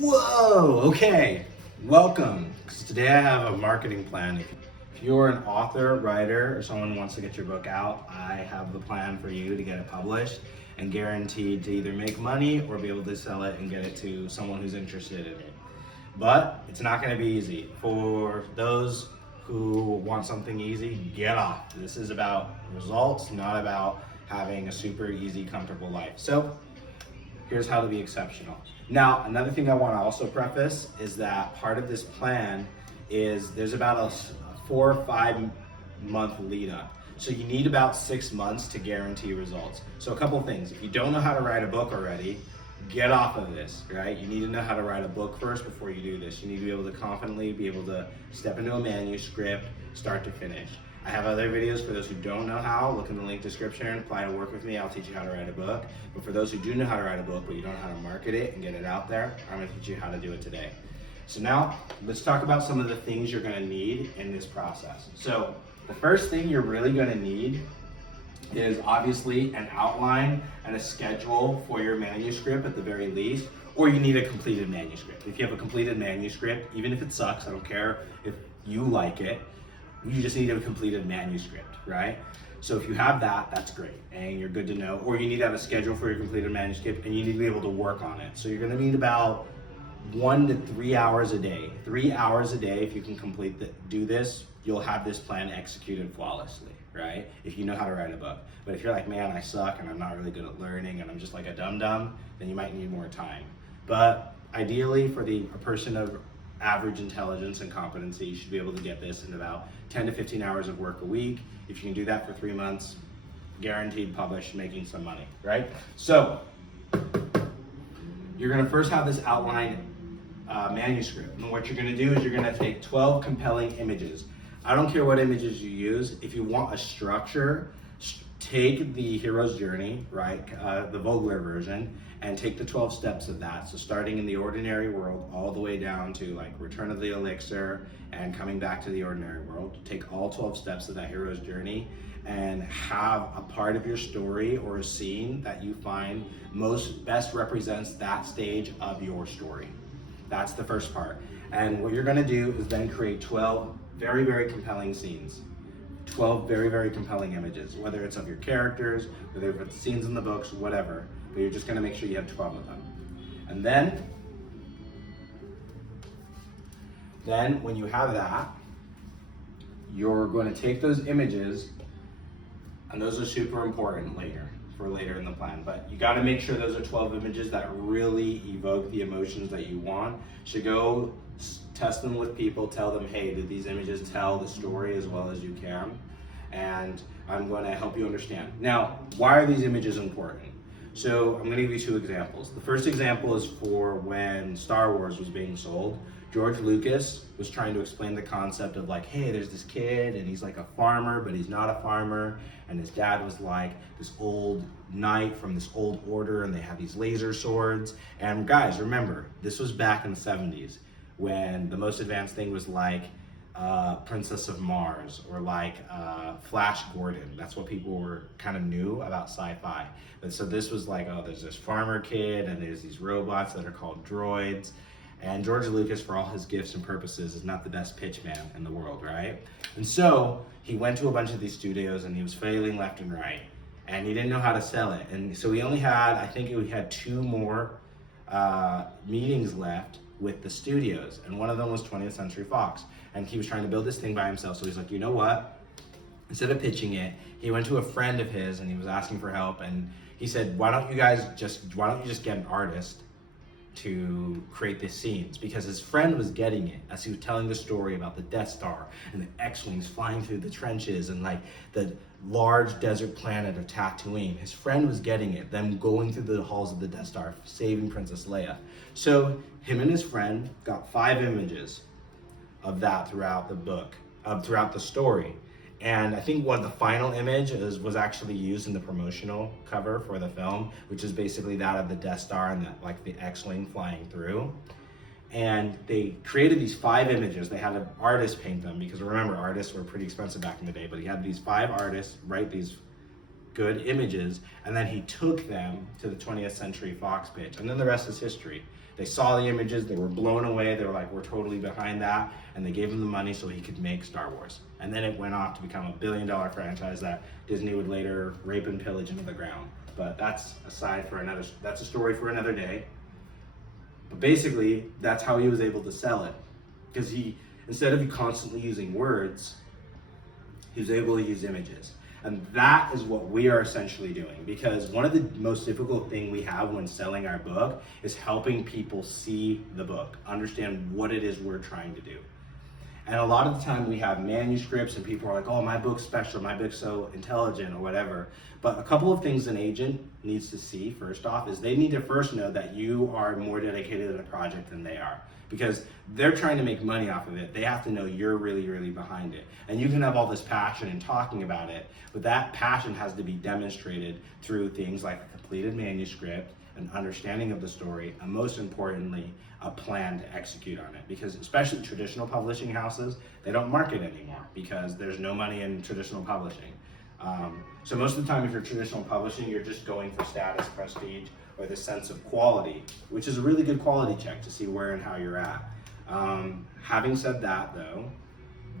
Whoa, okay, welcome. Because today I have a marketing plan. If you're an author, writer, or someone who wants to get your book out, I have the plan for you to get it published and guaranteed to either make money or be able to sell it and get it to someone who's interested in it. But it's not going to be easy. For those who want something easy, get off. This is about results, not about having a super easy, comfortable life. So here's how to be exceptional. Now, another thing I want to also preface is that part of this plan is there's about a 4 or 5 month lead up. So you need about 6 months to guarantee results. So a couple things. If you don't know how to write a book already, get off of this, right? You need to know how to write a book first before you do this. You need to be able to confidently be able to step into a manuscript, start to finish. I have other videos for those who don't know how. Look in the link description, apply to work with me. I'll teach you how to write a book. But for those who do know how to write a book, but you don't know how to market it and get it out there, I'm gonna teach you how to do it today. So now, let's talk about some of the things you're gonna need in this process. So the first thing you're really gonna need is obviously an outline and a schedule for your manuscript at the very least, or you need a completed manuscript. If you have a completed manuscript, even if it sucks, I don't care if you like it, you just need a completed manuscript, right? So if you have that, that's great, and you're good to know. Or you need to have a schedule for your completed manuscript, and you need to be able to work on it. So you're gonna need about 1 to 3 hours a day. 3 hours a day, if you can do this, you'll have this plan executed flawlessly, right? If you know how to write a book. But if you're like, man, I suck, and I'm not really good at learning, and I'm just like a dum-dum, then you might need more time. But ideally, for a person of average intelligence and competency, you should be able to get this in about 10 to 15 hours of work a week. If you can do that for 3 months, guaranteed publish, making some money, right? So you're gonna first have this outline manuscript. And what you're gonna do is you're gonna take 12 compelling images. I don't care what images you use. If you want a structure, take the hero's journey, right? The Vogler version, and take the 12 steps of that. So starting in the ordinary world all the way down to like Return of the Elixir and coming back to the ordinary world. Take all 12 steps of that hero's journey and have a part of your story or a scene that you find best represents that stage of your story. That's the first part. And what you're gonna do is then create 12 very, very compelling scenes. 12 very, very compelling images, whether it's of your characters, whether it's scenes in the books, whatever, but you're just gonna make sure you have 12 of them. And then when you have that, you're gonna take those images, and those are super important for later in the plan, but you gotta make sure those are 12 images that really evoke the emotions that you want. You should go test them with people, tell them, hey, did these images tell the story as well as you can? And I'm gonna help you understand. Now, why are these images important? So I'm gonna give you 2 examples. The first example is for when Star Wars was being sold. George Lucas was trying to explain the concept of like, hey, there's this kid and he's like a farmer, but he's not a farmer. And his dad was like this old knight from this old order, and they have these laser swords. And guys, remember, this was back in the 70s when the most advanced thing was like Princess of Mars or like Flash Gordon. That's what people were kind of knew about sci-fi. But so this was like, oh, there's this farmer kid and there's these robots that are called droids. And George Lucas, for all his gifts and purposes, is not the best pitch man in the world, right? And so he went to a bunch of these studios and he was failing left and right. And he didn't know how to sell it. And so he only had, I think we had 2 more meetings left with the studios. And one of them was 20th Century Fox. And he was trying to build this thing by himself. So he's like, you know what? Instead of pitching it, he went to a friend of his and he was asking for help. And he said, why don't you just get an artist to create these scenes? Because his friend was getting it as he was telling the story about the Death Star and the X-Wings flying through the trenches and like the large desert planet of Tatooine. His friend was getting it, them going through the halls of the Death Star, saving Princess Leia. So him and his friend got 5 images of that throughout the book, throughout the story. And I think the final image was actually used in the promotional cover for the film, which is basically that of the Death Star and the X-Wing flying through. And they created these 5 images. They had an artist paint them, because remember, artists were pretty expensive back in the day, but he had these 5 artists write these good images, and then he took them to the 20th Century Fox pitch, and then the rest is history. They saw the images, they were blown away, they were like, we're totally behind that, and they gave him the money so he could make Star Wars. And then it went off to become a billion-dollar franchise that Disney would later rape and pillage into the ground. But that's that's a story for another day. But basically, that's how he was able to sell it. Because instead of constantly using words, he was able to use images. And that is what we are essentially doing, because one of the most difficult things we have when selling our book is helping people see the book, understand what it is we're trying to do. And a lot of the time we have manuscripts and people are like, oh, my book's special, my book's so intelligent or whatever. But a couple of things an agent needs to see first off is they need to first know that you are more dedicated to the project than they are. Because they're trying to make money off of it, they have to know you're really, really behind it. And you can have all this passion in talking about it, but that passion has to be demonstrated through things like a completed manuscript, an understanding of the story, and most importantly, a plan to execute on it. Because especially traditional publishing houses, they don't market anymore because there's no money in traditional publishing. So most of the time, if you're traditional publishing, you're just going for status, prestige, or the sense of quality, which is a really good quality check to see where and how you're at. Having said that though,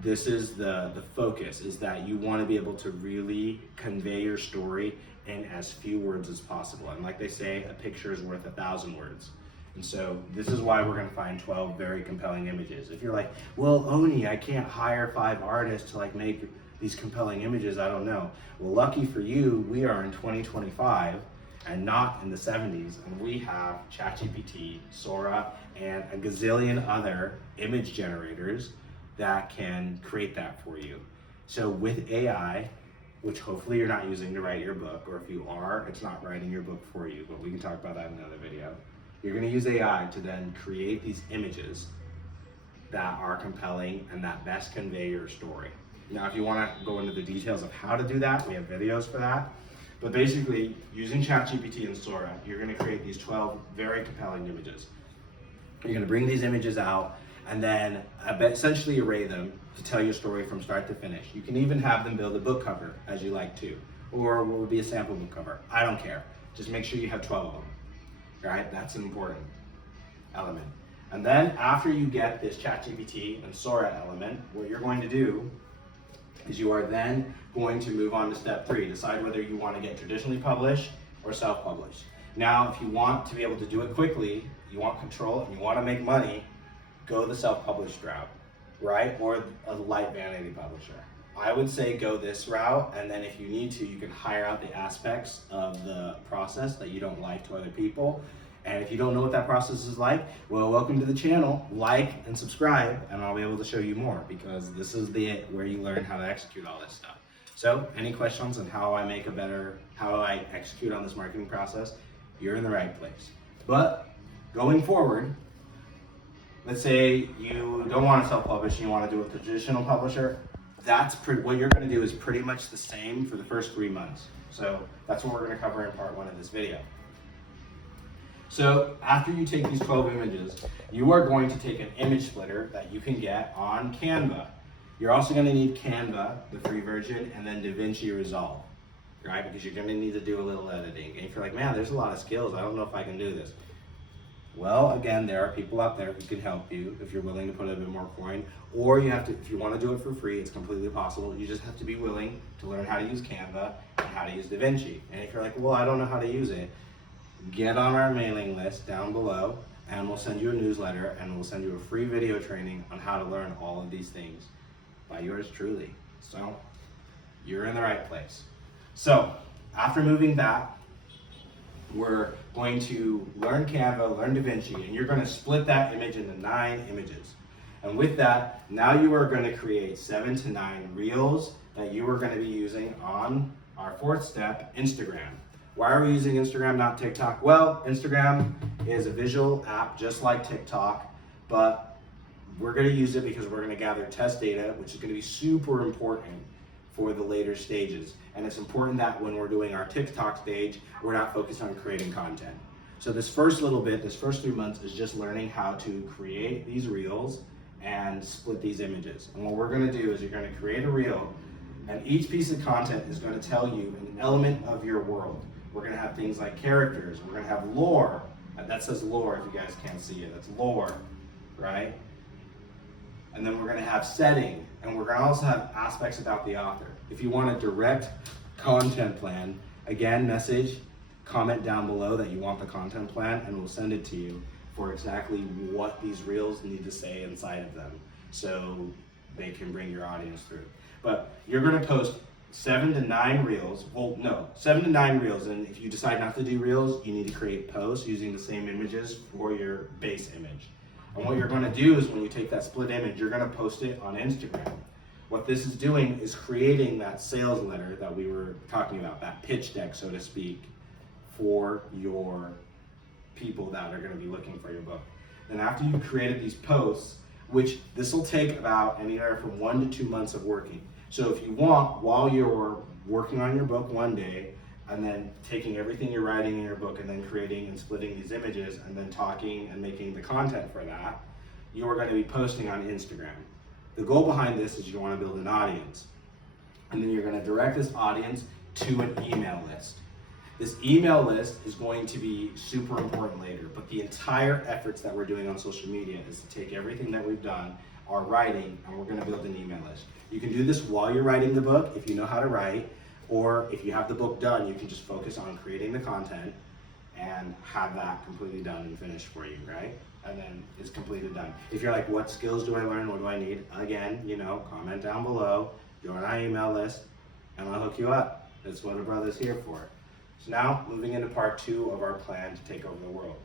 this is the focus, is that you want to be able to really convey your story in as few words as possible. And like they say, a picture is worth 1,000 words. And so this is why we're going to find 12 very compelling images. If you're like, well, Oni, I can't hire 5 artists to like make these compelling images, I don't know. Well, lucky for you, we are in 2025 and not in the 70s, and we have ChatGPT, Sora, and a gazillion other image generators that can create that for you. So with AI, which hopefully you're not using to write your book, or if you are, it's not writing your book for you, but we can talk about that in another video. You're gonna use AI to then create these images that are compelling and that best convey your story. Now, if you wanna go into the details of how to do that, we have videos for that. But basically, using ChatGPT and Sora, you're gonna create these 12 very compelling images. You're gonna bring these images out and then essentially array them to tell your story from start to finish. You can even have them build a book cover as you like to, or what would be a sample book cover. I don't care. Just make sure you have 12 of them. All right, that's an important element. And then after you get this ChatGPT and Sora element, what you're going to do is you are then going to move on to step 3, decide whether you want to get traditionally published or self-published. Now, if you want to be able to do it quickly, you want control, and you want to make money, go the self-published route, right? Or a light vanity publisher. I would say go this route, and then if you need to, you can hire out the aspects of the process that you don't like to other people. And if you don't know what that process is like, well, welcome to the channel. Like and subscribe, and I'll be able to show you more, because this is where you learn how to execute all this stuff. So, any questions on how I execute on this marketing process, you're in the right place. But going forward, let's say you don't want to self-publish and you want to do it with a traditional publisher, what you're going to do is pretty much the same for the first 3 months. So that's what we're going to cover in part 1 of this video. So after you take these 12 images, you are going to take an image splitter that you can get on Canva. You're also going to need Canva, the free version, and then DaVinci Resolve, right? Because you're going to need to do a little editing. And if you're like, man, there's a lot of skills, I don't know if I can do this. Well, again, there are people out there who can help you if you're willing to put a bit more coin, or you have to, if you want to do it for free, it's completely possible. You just have to be willing to learn how to use Canva and how to use DaVinci. And if you're like, well, I don't know how to use it, get on our mailing list down below, and we'll send you a newsletter, and we'll send you a free video training on how to learn all of these things by yours truly. So you're in the right place. So after moving that, we're going to learn Canva, learn DaVinci, and you're going to split that image into 9 images. And with that, now you are going to create 7 to 9 reels that you are going to be using on our 4th step, Instagram. Why are we using Instagram, not TikTok? Well, Instagram is a visual app just like TikTok, but we're going to use it because we're going to gather test data, which is going to be super important for the later stages. And it's important that when we're doing our TikTok stage, we're not focused on creating content. So this first little bit, this first 3 months is just learning how to create these reels and split these images. And what we're going to do is you're going to create a reel, and each piece of content is going to tell you an element of your world. We're going to have things like characters, we're going to have lore, That says lore if you guys can't see it. That's lore, right? And then we're going to have setting, and we're going to also have aspects about the author. If you want a direct content plan, again, comment down below that you want the content plan, and we'll send it to you for exactly what these reels need to say inside of them, so they can bring your audience through. But you're going to post 7 to 9 reels. Well, no, 7 to 9 reels, and if you decide not to do reels, you need to create posts using the same images for your base image. And what you're going to do is when you take that split image, you're going to post it on Instagram. What this is doing is creating that sales letter that we were talking about, that pitch deck, so to speak, for your people that are going to be looking for your book. Then after you've created these posts, which this will take about anywhere from 1 to 2 months of working. So if you want, while you're working on your book one day, and then taking everything you're writing in your book and then creating and splitting these images and then talking and making the content for that, you are going to be posting on Instagram. The goal behind this is you want to build an audience. And then you're going to direct this audience to an email list. This email list is going to be super important later, but the entire efforts that we're doing on social media is to take everything that we've done, our writing, and we're going to build an email list. You can do this while you're writing the book if you know how to write, or if you have the book done, you can just focus on creating the content and have that completely done and finished for you, right? And then it's completely done. If you're like, what skills do I learn? What do I need? Again, comment down below, join our email list, and I'll hook you up. That's what a brother's here for. So now, moving into part 2 of our plan to take over the world.